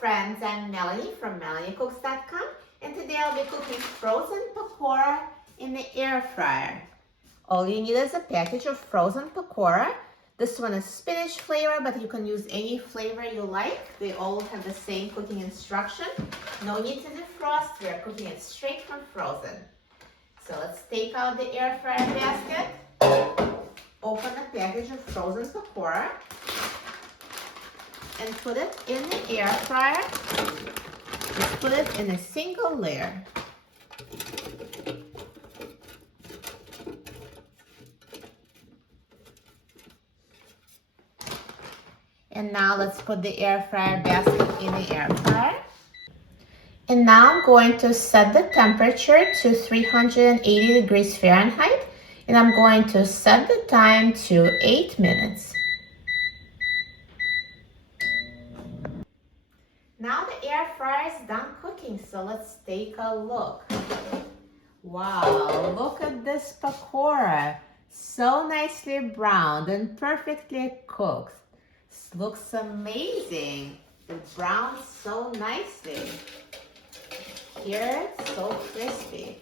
friends, I'm Melanie from MelanieCooks.com, and today I'll be cooking frozen pakora in the air fryer. All you need is a package of frozen pakora. This one is spinach flavor, but you can use any flavor you like. They all have the same cooking instruction. No need to defrost, we are cooking it straight from frozen. So let's take out the air fryer basket, open a package of frozen pakora, and put it in the air fryer. Just put it in a single layer. And now let's put the air fryer basket in the air fryer. And now I'm going to set the temperature to 380 degrees Fahrenheit. And I'm going to set the time to 8 minutes. Now the air fryer is done cooking, so let's take a look. Wow, look at this pakora. So nicely browned and perfectly cooked. This looks amazing. It browned so nicely. Here it's so crispy.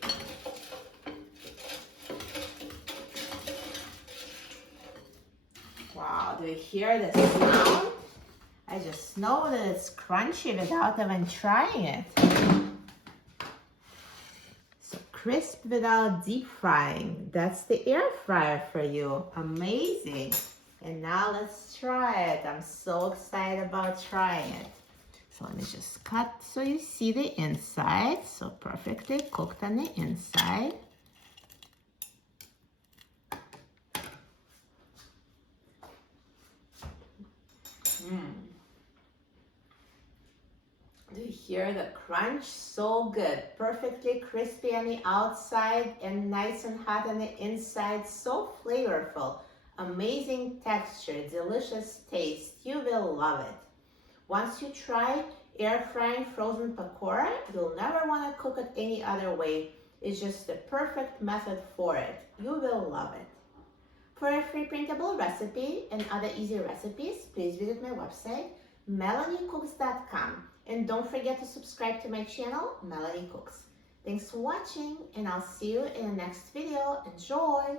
Wow, do you hear the sound? I just know that it's crunchy without even trying it. So crisp without deep frying. That's the air fryer for you. Amazing. And now let's try it. I'm so excited about trying it. So let me just cut so you see the inside. So perfectly cooked on the inside. Do you hear the crunch? So good. Perfectly crispy on the outside and nice and hot on the inside. So flavorful. Amazing texture, delicious taste. You will love it. Once you try air frying frozen pakora, you'll never want to cook it any other way. It's just the perfect method for it. You will love it. For a free printable recipe and other easy recipes, please visit my website, MelanieCooks.com. And don't forget to subscribe to my channel, Melanie Cooks. Thanks for watching, and I'll see you in the next video. Enjoy!